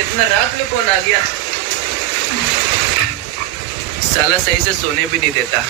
इतना रात में कौन आ गया? साला सही से सोने भी नहीं देता।